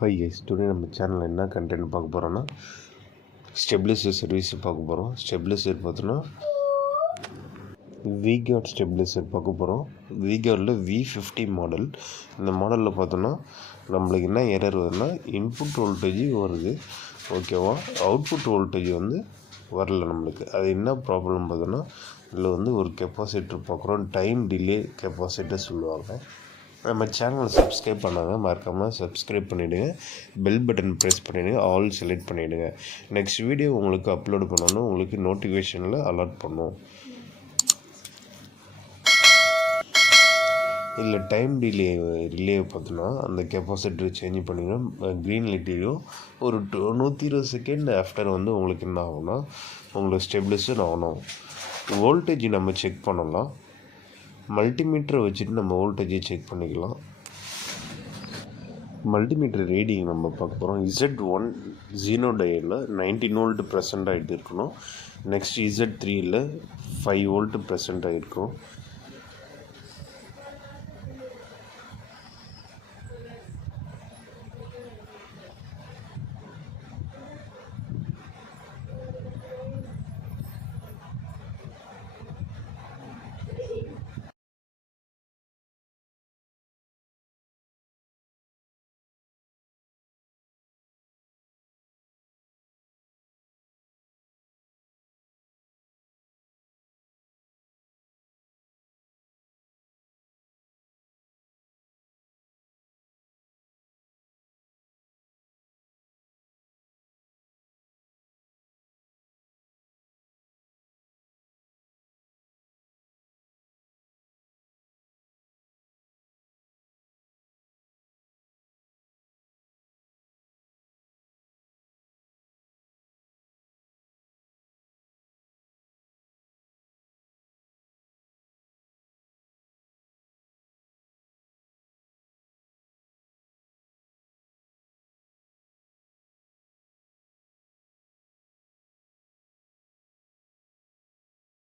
Hi guys, today நம்ம சேனலில் என்ன கண்டென்ட் பார்க்க போகிறோன்னா ஸ்டெபிலைசர் சர்வீஸ் பார்க்க போகிறோம். ஸ்டெபிலைசர் பார்த்தோன்னா விகார்ட் ஸ்டெபிலைசர் பார்க்க போகிறோம். விகார்டில் V50 மாடல். இந்த மாடலில் பார்த்தோன்னா நம்மளுக்கு என்ன எரர் வருதுன்னா, இன்புட் வோல்டேஜ் வருது, ஓகேவா, அவுட்புட் வோல்டேஜ் வரல நம்மளுக்கு. அது என்ன ப்ராப்ளம் பார்த்தோன்னா, இதில் ஒரு கெப்பாசிட்டர் பார்க்குறோம், டைம் டிலே கெப்பாசிட்டர் சொல்லுவாங்க. நம்ம சேனலை சப்ஸ்கிரைப் பண்ணாங்க, மறக்காமல் சப்ஸ்கிரைப் பண்ணிவிடுங்க. பெல் பட்டன் ப்ரெஸ் பண்ணிவிடுங்க, ஆல் செலக்ட் பண்ணிவிடுங்க. நெக்ஸ்ட் வீடியோ உங்களுக்கு அப்லோட் பண்ணணும், உங்களுக்கு நோட்டிஃபிகேஷனில் அலர்ட் பண்ணும். இல்லை டைம் ரிலே பார்த்தோன்னா அந்த கெப்பாசிட்டர் சேஞ்ச் பண்ணிங்கன்னா க்ரீன் லைட்டையும் ஒரு 120 செகண்ட் ஆஃப்டர் உங்களுக்கு என்ன ஆகும்னா உங்களுக்கு ஸ்டெபிலைசர் ஆகணும். வோல்டேஜ் நம்ம செக் பண்ணலாம். மல்டிமீட்டரை வச்சுட்டு நம்ம வோல்டேஜை செக் பண்ணிக்கலாம். மல்டிமீட்டர் ரீடிங் நம்ம பார்க்க போகிறோம். Z1 ஜீனோ டயலில் 19 வோல்ட் ப்ரெசென்ட் ஆகிட்டு இருக்கணும். நெக்ஸ்ட் Z3யில் 5 வோல்ட் ப்ரெசென்ட் ஆகிருக்கும்.